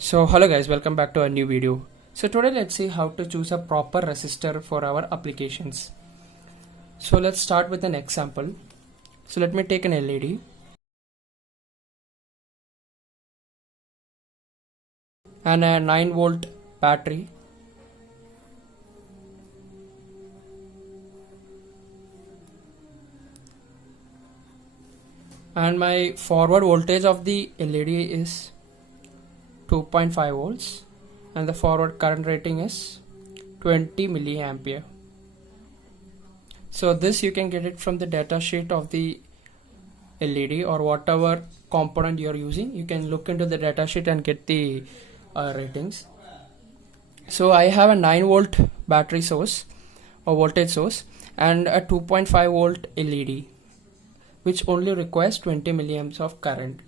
So hello guys, welcome back to a new video. So today let's see how to choose a proper resistor for our applications. So let's start with an example. So let me take an LED and a 9-volt battery and my forward voltage of the LED is 2.5 volts and the forward current rating is 20 milliampere. So this you can get it from the data sheet of the LED or whatever component you are using. You can look into the data sheet and get the ratings. So I have a 9-volt battery source or voltage source and a 2.5 volt LED which only requires 20 milliamps of current.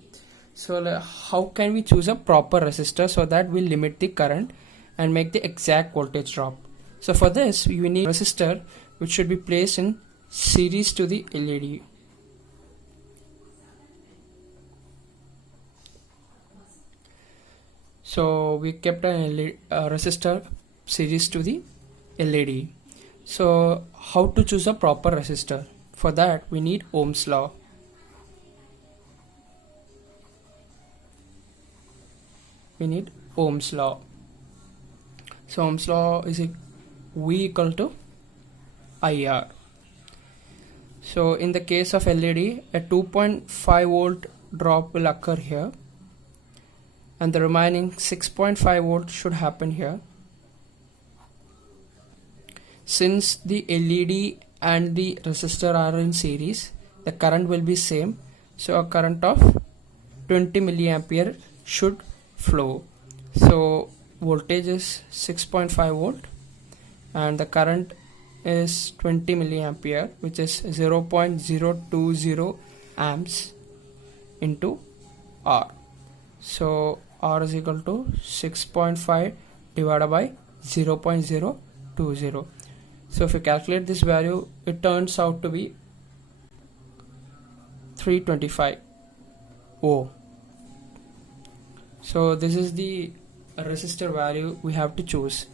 So how can we choose a proper resistor so that we limit the current and make the exact voltage drop? So for this we need a resistor which should be placed in series to the LED. So we kept a resistor series to the LED. So how to choose a proper resistor? For that we need Ohm's law. We need Ohm's law. So Ohm's law is V equal to IR. So in the case of LED, a 2.5 volt drop will occur here and the remaining 6.5 volt should happen here. Since the LED and the resistor are in series, the current will be same, so a current of 20 milliampere should flow. So voltage is 6.5 volt and the current is 20 milliampere, which is 0.020 amps into R. So R is equal to 6.5 divided by 0.020. So if you calculate this value, it turns out to be 325 ohm. So this is the resistor value we have to choose.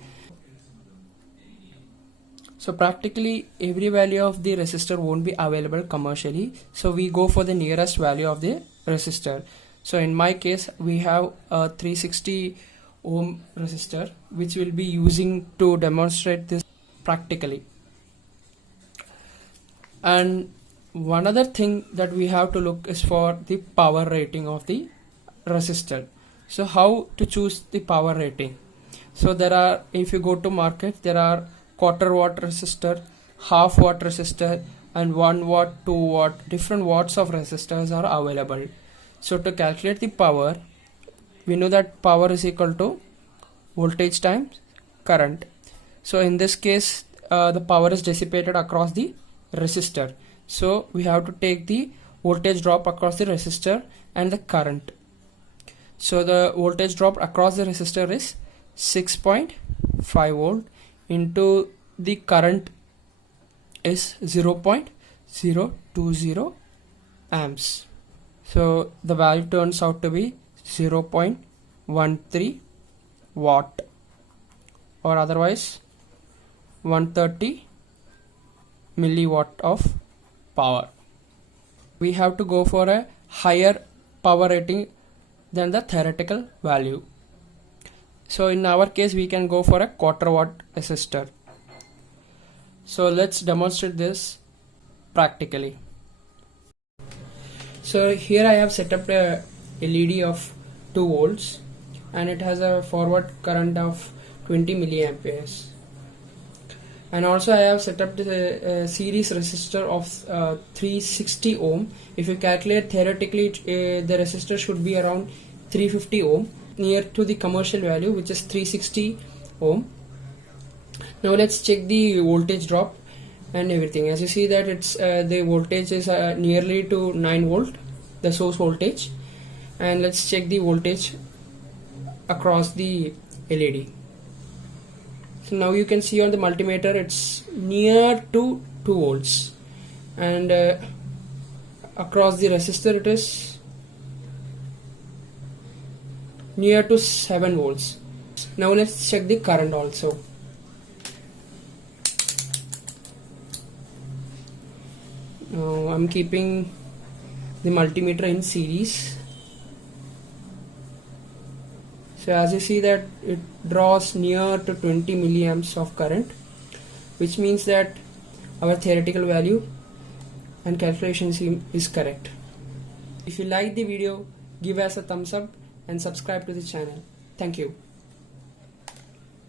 So practically every value of the resistor won't be available commercially, so we go for the nearest value of the resistor. So in my case we have a 360 ohm resistor which we'll be using to demonstrate this practically. And one other thing that we have to look is for the power rating of the resistor. So how to choose the power rating? So there are, if you go to market, there are quarter watt resistor, half watt resistor and 1 watt, 2 watt, different watts of resistors are available. So to calculate the power, we know that power is equal to voltage times current. So in this case the power is dissipated across the resistor, so we have to take the voltage drop across the resistor and the current. So the voltage drop across the resistor is 6.5 volt into the current is 0.020 amps. So the value turns out to be 0.13 watt or otherwise 130 milliwatt of power. We have to go for a higher power rating than the theoretical value. So in our case we can go for a quarter watt resistor. So let's demonstrate this practically. So here I have set up a LED of 2 volts and it has a forward current of 20 milliamperes. And also I have set up the series resistor of 360 ohm. If you calculate theoretically, the resistor should be around 350 ohm, near to the commercial value which is 360 ohm. Now let's check the voltage drop and everything. As you see that it's the voltage is nearly to 9 volt, the source voltage, and let's check the voltage across the LED. So now you can see on the multimeter it's near to 2 volts and across the resistor it is near to 7 volts. Now let's check the current also. Now I'm keeping the multimeter in series. So as you see that it draws near to 20 milliamps of current, which means that our theoretical value and calculations is correct. If you like the video, give us a thumbs up and subscribe to the channel. Thank you.